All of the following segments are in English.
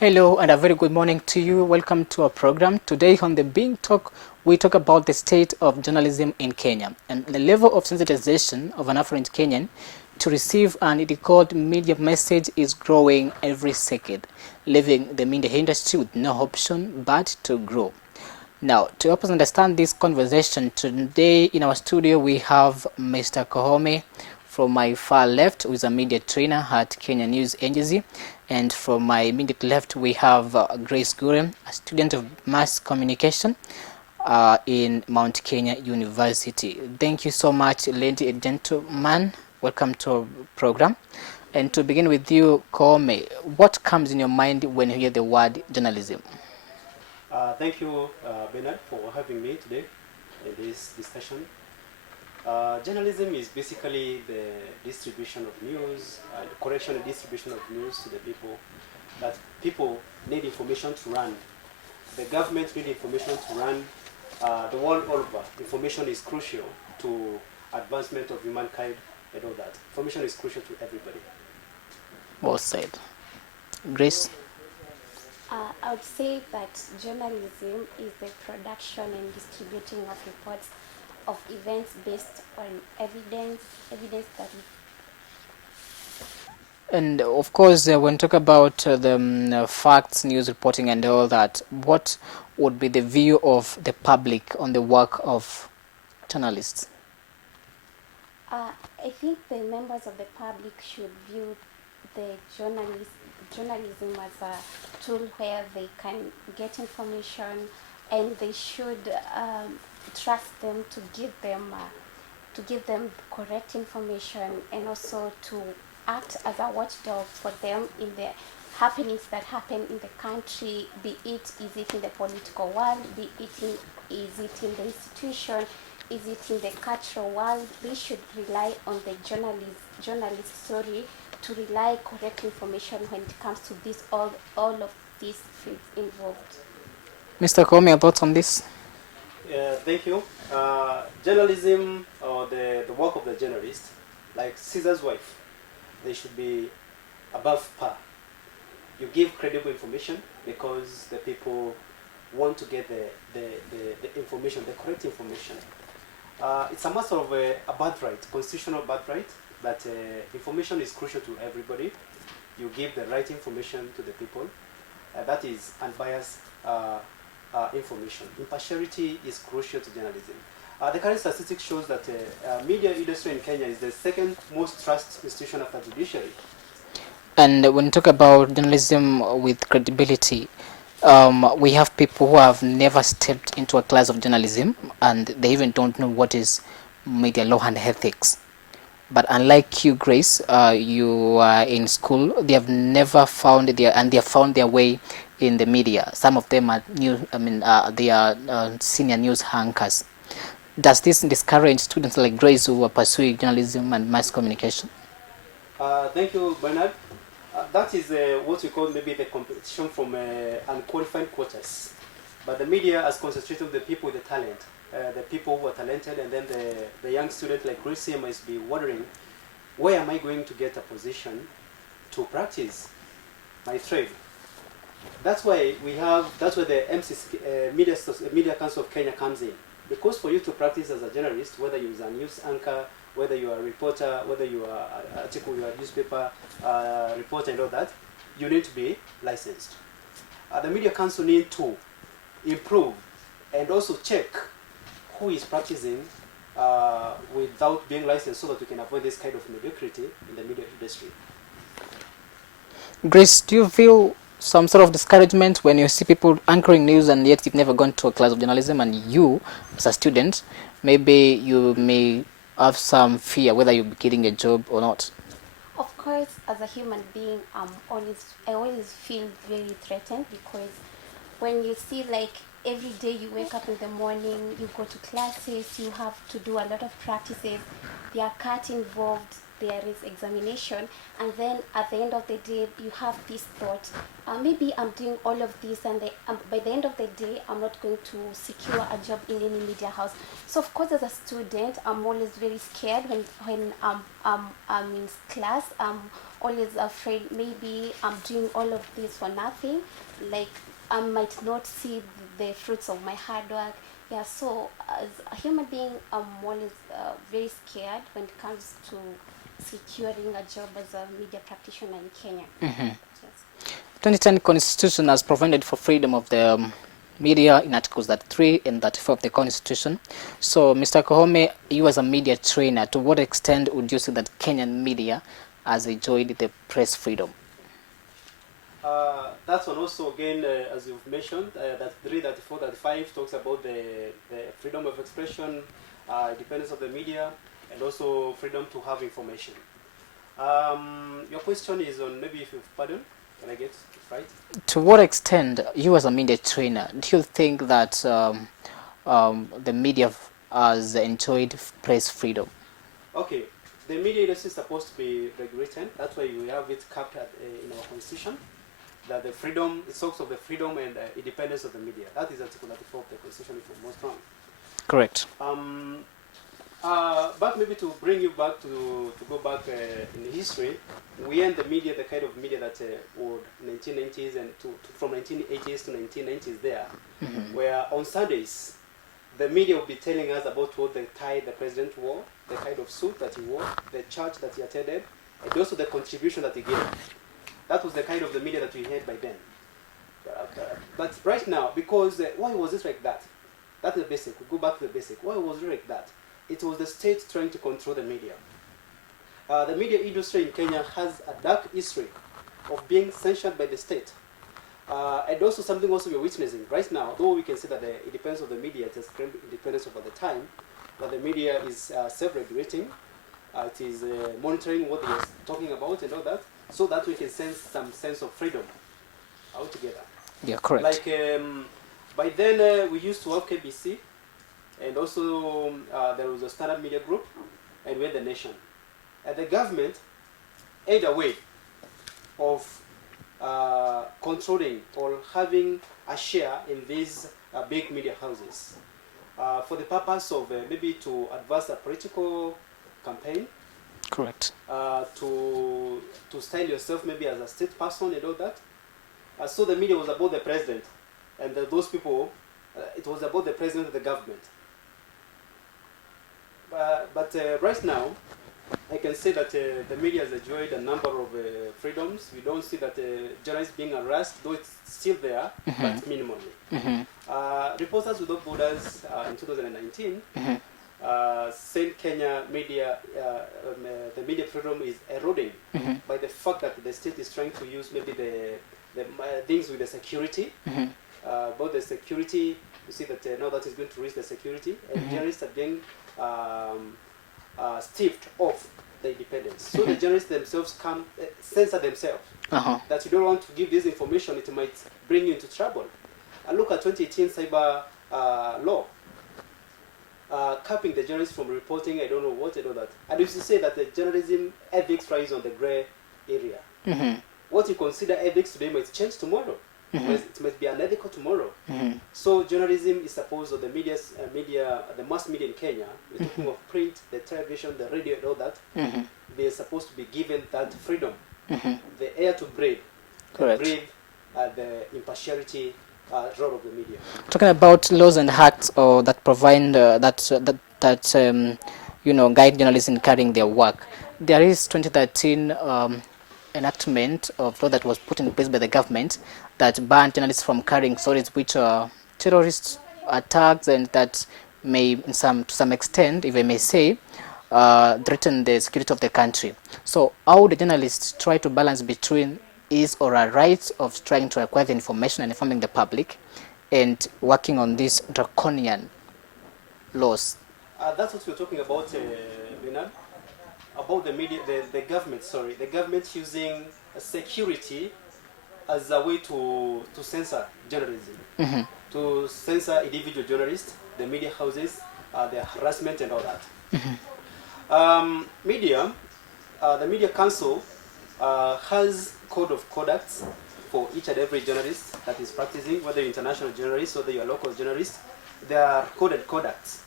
Hello and a very good morning to you. Welcome to our program. Today on the Being Talk, we talk about the state of journalism in Kenya and the level of sensitization of an affluent Kenyan to receive an decoded media message is growing every second, leaving the media industry with no option but to grow. Now, to help us understand this conversation today in our studio, we have Mr. Kohome from my far left, who is a media trainer at Kenya News Agency. And from my immediate left, we have Grace Gurem, a student of mass communication in Mount Kenya University. Thank you so much, ladies and gentlemen. Welcome to our program. And to begin with you, Kohome, what comes in your mind when you hear the word journalism? Thank you, Bernard, for having me today in this discussion. Journalism is basically the distribution of news, correction and distribution of news to the people. That people need information to run. The government need information to run. The world all over. Information is crucial to advancement of humankind and all that. Information is crucial to everybody. Well said. Grace? I would say that journalism is the production and distributing of reports of events based on evidence that And of course, when talk about the facts, news reporting, and all that, what would be the view of the public on the work of journalists? I think the members of the public should view the journalism as a tool where they can get information, and they should trust them to give them correct information, and also to act as a watchdog for them in the happenings that happen in the country, be it is it in the political world, is it in the institution, is it in the cultural world. They should rely on the journalist to rely correct information when it comes to this all of these fields involved. Mr. Komi, your thoughts on this? Thank you. Journalism, or the work of the journalist, like Caesar's wife, they should be above par. You give credible information because the people want to get the information, the correct information. It's a matter of a birthright, constitutional birthright, that information is crucial to everybody. You give the right information to the people. That is unbiased information. Impartiality is crucial to journalism. The current statistics shows that media industry in Kenya is the second most trusted institution after judiciary. And when you talk about journalism with credibility, we have people who have never stepped into a class of journalism and they even don't know what is media law and ethics. But unlike you, Grace, you are in school. They have never found they have found their way in the media. Some of them are they are senior news anchors. Does this discourage students like Grace who are pursuing journalism and mass communication? Thank you, Bernard. That is what we call maybe the competition from unqualified quotas. But the media has concentrated on the people with the talent, the people who are talented, and then the young student like Grace must be wondering, where am I going to get a position to practice my trade? That's why the MCC, Media Council of Kenya comes in. Because for you to practice as a journalist, whether you're a news anchor, whether you are a reporter, whether you are an article, you are a newspaper reporter and all that, you need to be licensed. The Media Council need to improve and also check who is practicing without being licensed so that we can avoid this kind of mediocrity in the media industry. Grace, do you feel some sort of discouragement when you see people anchoring news and yet you've never gone to a class of journalism, and you, as a student, maybe you may have some fear whether you'll be getting a job or not? Of course, as a human being, I always feel very threatened, because when you see like every day you wake up in the morning, you go to classes, you have to do a lot of practices, there are cuts involved, there is examination, and then at the end of the day you have this thought, maybe I'm doing all of this, and by the end of the day I'm not going to secure a job in any media house. So of course, as a student, I'm always very scared when I'm in class. I'm always afraid maybe I'm doing all of this for nothing, like I might not see the fruits of my hard work. Yeah, so as a human being, I'm always very scared when it comes to securing a job as a media practitioner in Kenya. Yes. 2010 Constitution has provided for freedom of the media in Articles 33 and 34 of the Constitution. So, Mr. Kohome, you as a media trainer, to what extent would you say that Kenyan media has enjoyed the press freedom? That's one also, again, as you've mentioned, that 3, 34, 35 talks about the freedom of expression, independence of the media, and also freedom to have information. Your question is on, maybe if you've pardon, can I get it right? To what extent, you as a media trainer, do you think that the media has enjoyed press freedom? Okay, the media industry is supposed to be regulated. That's why we have it capped in our constitution, that the freedom, it talks of the freedom and independence of the media. That is Article 34 of the constitution, if I'm most wrong. Correct. But maybe to bring you back to go back in history, we end the media, the kind of media that would 1990s and from 1980s to 1990s there, where on Sundays the media would be telling us about what the tie the president wore, the kind of suit that he wore, the church that he attended, and also the contribution that he gave. That was the kind of the media that we had by then. But right now, because why was it like that? That's the basic. We go back to the basic. Why was it like that? It was the state trying to control the media. The media industry in Kenya has a dark history of being censored by the state. And also something also we're witnessing right now, though we can say that the independence of the media has claimed independence over the time, but the media is self-regulating. It is monitoring what they're talking about and all that, so that we can sense some sense of freedom altogether. Yeah, correct. Like by then we used to have KBC, and also there was a Standard Media Group, and we had the Nation. And the government had a way of controlling or having a share in these big media houses for the purpose of maybe to advance a political campaign. Correct. To style yourself maybe as a state person and all that. So the media was about the president, and those people, it was about the president of the government. But right now, I can say that the media has enjoyed a number of freedoms. We don't see that journalists being harassed, though it's still there, but minimally. Reporters Without Borders in 2019 said Kenya media, the media freedom is eroding by the fact that the state is trying to use maybe the things with the security. About the security, you see that now that is going to reach the security, and journalists are being stripped of the independence. So the journalists themselves come censor themselves. That you don't want to give this information, it might bring you into trouble. And look at 2018 cyber law, capping the journalists from reporting, I don't know what, and all that. And if you say that the journalism ethics rise on the grey area, what you consider ethics today might change tomorrow. It might be unethical tomorrow. So journalism is supposed, or the media, the mass media in Kenya, we're talking of print, the television, the radio, and all that. They're supposed to be given that freedom, the air to breathe, breathe the impartiality role of the media. Talking about laws and acts or that provide guide journalists in carrying their work, there is 2013 enactment of law that was put in place by the government that banned journalists from carrying stories which are terrorist attacks and that may, to some extent, if I may say, threaten the security of the country. So how the journalists try to balance between his or her rights of trying to acquire the information and informing the public and working on these draconian laws? That's what we're talking about, Bernard. About the media, the government using security as a way to censor journalism, to censor individual journalists, the media houses, their harassment and all that. Media, the Media Council has code of conduct for each and every journalist that is practicing, whether you're international journalist or whether you're local journalist. There are coded conducts.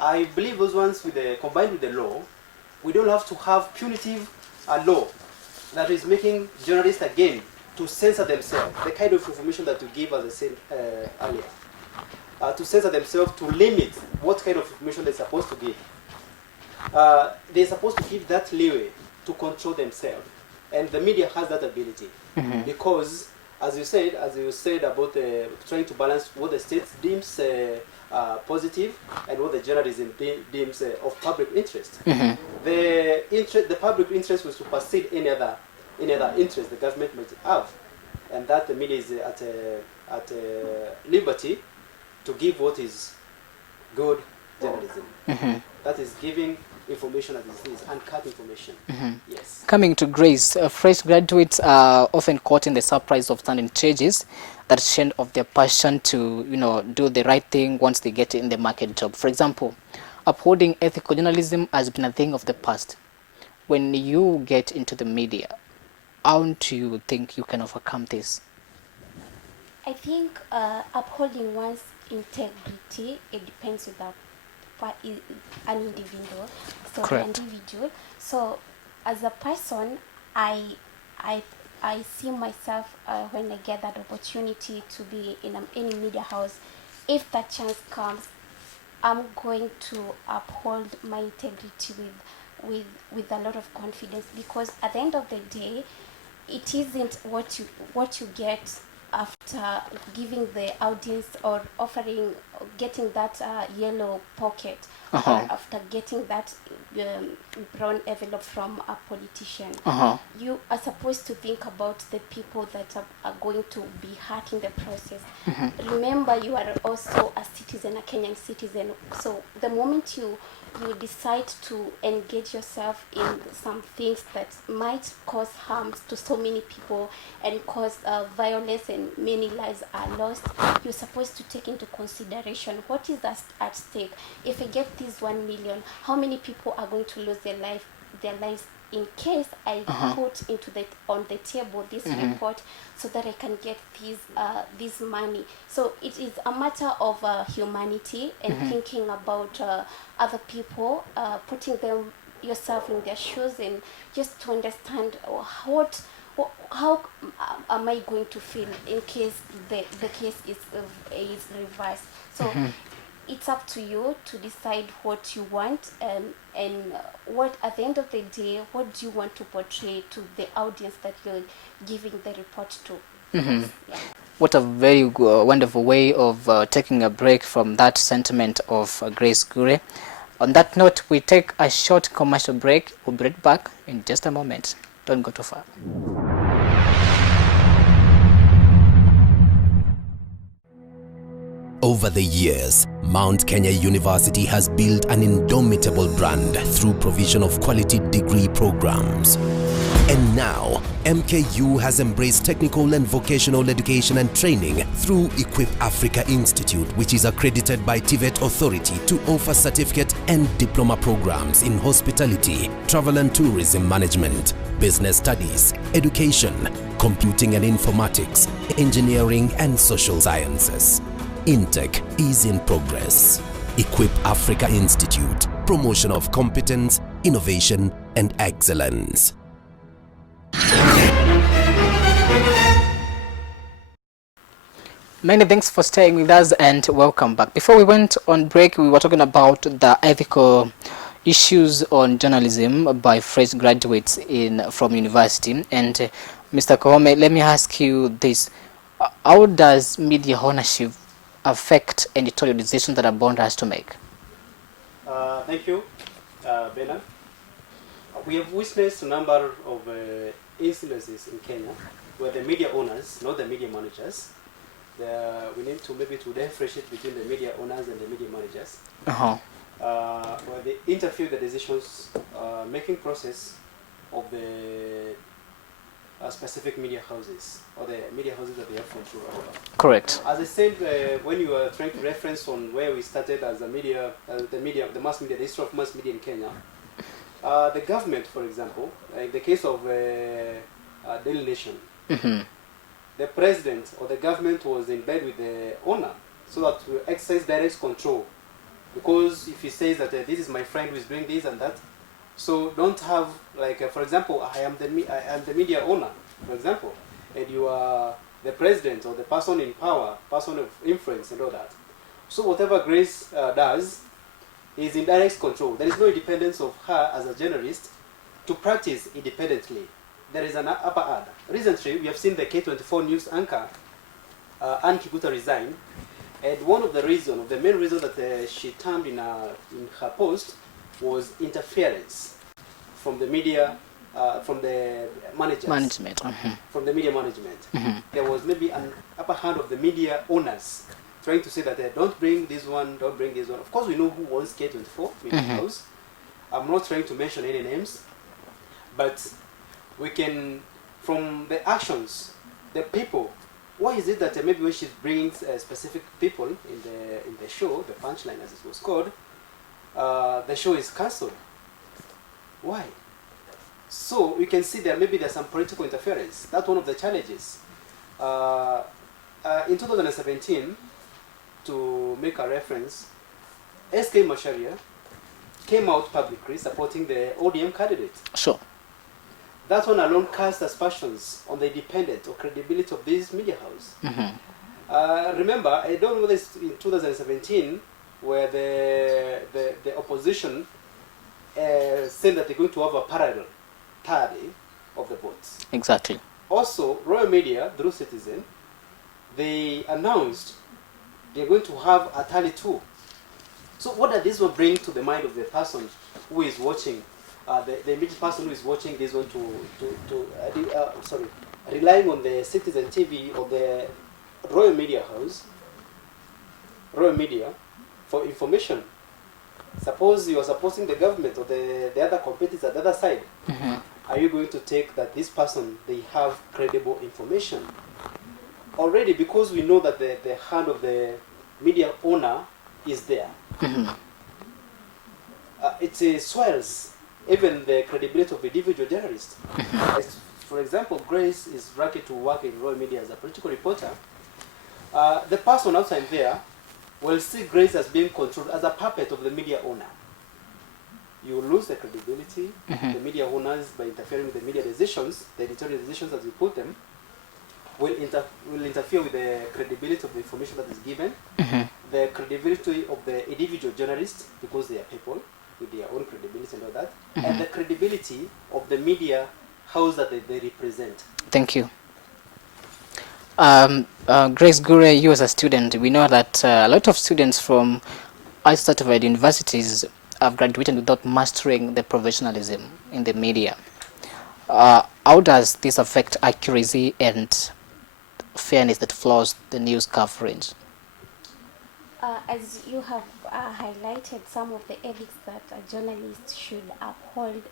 I believe those ones, combined with the law, we don't have to have punitive law that is making journalists again to censor themselves, the kind of information that you give, as I said earlier, to censor themselves, to limit what kind of information they're supposed to give. They're supposed to give that leeway to control themselves, and the media has that ability because, as you said about trying to balance what the state deems positive and what the journalism deems of public interest. The public interest will supersede any other interest the government might have, and that the media is at liberty to give what is good journalism. That is giving information that is uncut information. Yes. Coming to Grace, fresh graduates are often caught in the surprise of sudden changes that shade of their passion to, do the right thing once they get in the market job. For example, upholding ethical journalism has been a thing of the past. When you get into the media, how do you think you can overcome this? I think upholding one's integrity, it depends with an individual. So Correct. An individual. So as a person, I see myself when I get that opportunity to be in any media house. If that chance comes, I'm going to uphold my integrity with a lot of confidence, because at the end of the day, it isn't what you get after giving the audience or getting that yellow pocket, or after getting that brown envelope from a politician. You are supposed to think about the people that are going to be hurt in the process. Remember, you are also a citizen, a Kenyan citizen. So the moment you decide to engage yourself in some things that might cause harm to so many people and cause violence and many lives are lost, you're supposed to take into consideration what is at stake. If I get this 1 million, how many people are going to lose their lives in case I put on the table this report so that I can get this money. So it is a matter of humanity and thinking about other people, putting yourself in their shoes, and just to understand how am I going to feel in case the case is reversed. So it's up to you to decide what you want, and what at the end of the day, what do you want to portray to the audience that you're giving the report to. Yeah. What a very wonderful way of taking a break from that sentiment of Grace Gure. On that note, we take a short commercial break. We'll be right back in just a moment. Don't go too far. Over the years, Mount Kenya University has built an indomitable brand through provision of quality degree programs. And now, MKU has embraced technical and vocational education and training through Equip Africa Institute, which is accredited by TVET Authority to offer certificate and diploma programs in hospitality, travel and tourism management, business studies, education, computing and informatics, engineering and social sciences. Intake is in progress. Equip Africa Institute, promotion of competence, innovation and excellence. Many thanks for staying with us and welcome back. Before we went on break, we were talking about the ethical issues on journalism by fresh graduates from university. And Mr. Kohome, let me ask you this. How does media ownership affect editorial decisions that a bond has to make? Thank you, Bernard. We have witnessed a number of incidences in Kenya where the media owners, not the media managers, we need to maybe to differentiate between the media owners and the media managers, where they interfere the decisions making process of the specific media houses or the media houses that they have control over. Correct. As I said, when you were trying to reference on where we started as the mass media, the history of mass media in Kenya, The government, for example, in the case of Daily Nation, the president or the government was in bed with the owner so that to exercise direct control. Because if he says that this is my friend who is doing this and that, so don't have like for example, I am the media owner, for example, and you are the president or the person in power, person of influence and all that. So whatever Grace does is in direct control. There is no independence of her as a journalist to practice independently. There is an upper hand. Recently, we have seen the K24 news anchor, Ann Kiguta, resign. And one of the reasons, the main reason that she termed in her post was interference from the media, from the managers. From the media management. There was maybe an upper hand of the media owners trying to say that don't bring this one, don't bring this one. Of course, we know who owns K24 Media House. I'm not trying to mention any names, but we can, from the actions, the people. Why is it that maybe when she brings specific people in the show, the punchline as it was called, the show is cancelled? Why? So we can see that maybe there's some political interference. That's one of the challenges. In 2017, to make a reference, SK Macharia came out publicly supporting the ODM candidate. Sure. That one alone cast aspersions on the independence or credibility of this media house. Remember, I don't know this in 2017, where the opposition said that they're going to have a parallel tally of the votes. Exactly. Also, Royal Media, through Citizen, they announced they're going to have a tally too. So what does this one bring to the mind of the person who is watching, the immediate person who is watching this one relying on the Citizen TV or the Royal Media House, Royal Media, for information? Suppose you are supporting the government or the other competitors at the other side. Are you going to take that this person, they have credible information? Already, because we know that the hand of the media owner is there, it swells even the credibility of individual journalists. As, for example, Grace is lucky to work in Royal Media as a political reporter. The person outside there will see Grace as being controlled as a puppet of the media owner. You lose the credibility, the media owners, by interfering with the media decisions, the editorial decisions as we put them, will interfere with the credibility of the information that is given, the credibility of the individual journalists, because they are people with their own credibility and all that, and the credibility of the media house that they represent. Thank you. Grace Gure, you as a student, we know that a lot of students from certified universities have graduated without mastering the professionalism in the media. How does this affect accuracy and fairness that flows the news coverage? As you have highlighted, some of the ethics that a journalist should uphold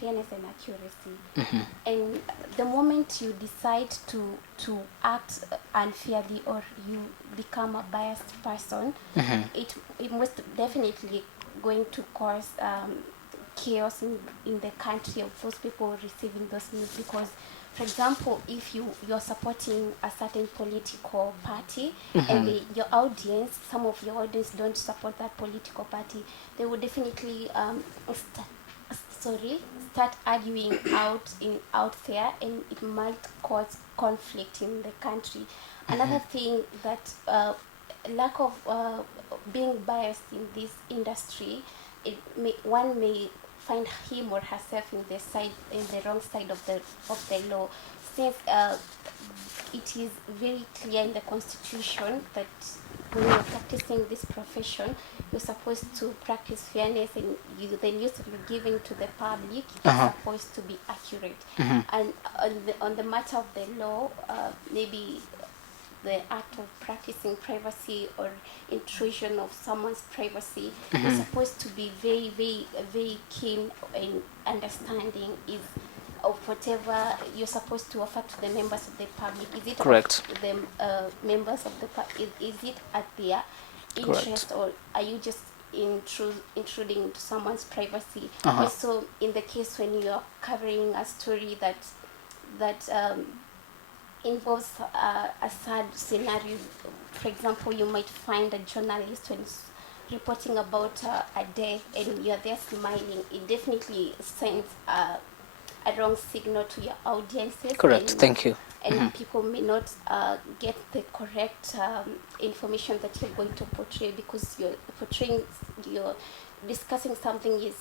fairness and accuracy. And the moment you decide to act unfairly or you become a biased person, it most definitely going to cause chaos in the country of those people receiving those news. Because, for example, if you're supporting a certain political party and your audience, some of your audience don't support that political party, they will definitely start arguing out there, and it might cause conflict in the country. Another thing that lack of being biased in this industry, one may find him or herself in the wrong side of the law, since it is very clear in the Constitution that when you're practicing this profession, you're supposed to practice fairness, and the news that you're giving to the public is supposed to be accurate. And on the matter of the law, maybe the act of practicing privacy or intrusion of someone's privacy, you're supposed to be very, very, very keen in understanding is of whatever you're supposed to offer to the members of the public. Is it correct? The members of the public, is it at their interest, or are you just intruding into someone's privacy. Uh-huh. Also, in the case when you are covering a story that involves a sad scenario, for example, you might find a journalist when reporting about a death and you're there smiling. It definitely sends a wrong signal to your audiences. Correct. Thank you. And people may not get the correct information that you're going to portray, because you're discussing something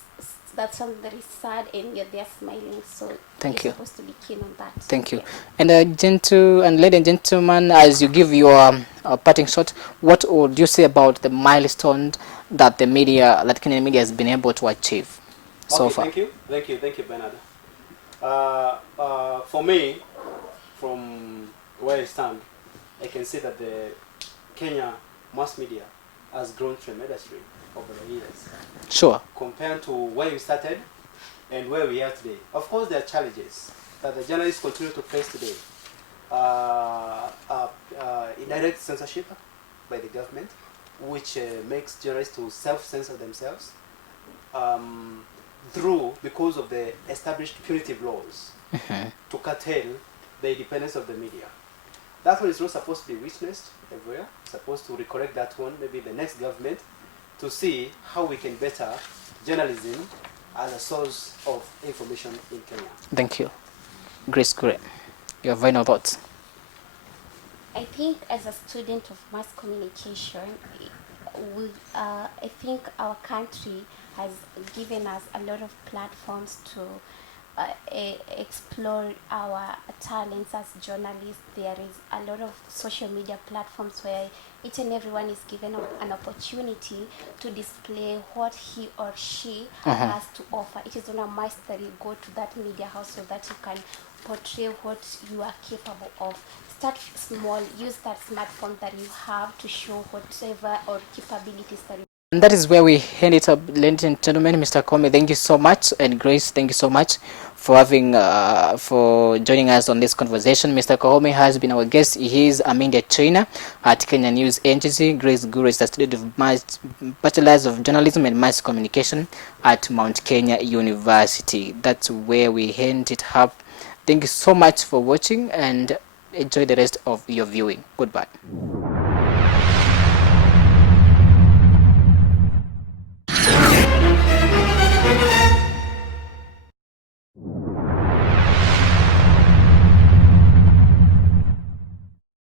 that's something that is sad and you're there smiling. So Thank you're you. supposed to be keen on that. Thank you. And ladies and gentlemen, as you give your parting shot, what would you say about the milestone that Kenyan media has been able to achieve so far? Thank you, Bernard. For me, from where I stand, I can say that the Kenya mass media has grown tremendously over the years. Sure. Compared to where we started and where we are today. Of course, there are challenges that the journalists continue to face today. Indirect censorship by the government, which makes journalists to self-censor themselves because of the established punitive laws to curtail the independence of the media. That one is not supposed to be witnessed everywhere. It's supposed to recorrect that one, maybe the next government, to see how we can better journalism as a source of information in Kenya. Thank you. Grace Kure, your final thoughts. I think as a student of mass communication, I think our country has given us a lot of platforms to explore our talents as journalists. There is a lot of social media platforms where each and everyone is given an opportunity to display what he or she has to offer. It is on a must that you go to that media house so that you can portray what you are capable of. Start small, use that smartphone that you have to show whatever or capabilities that you. And that is where we end it up, ladies and gentlemen. Mr. Koome, thank you so much, and Grace, thank you so much for for joining us on this conversation. Mr. Koome has been our guest. He is a media trainer at Kenya News Agency. Grace Guru is a student of Bachelor's of Journalism and Mass Communication at Mount Kenya University. That's where we end it up. Thank you so much for watching, and enjoy the rest of your viewing. Goodbye.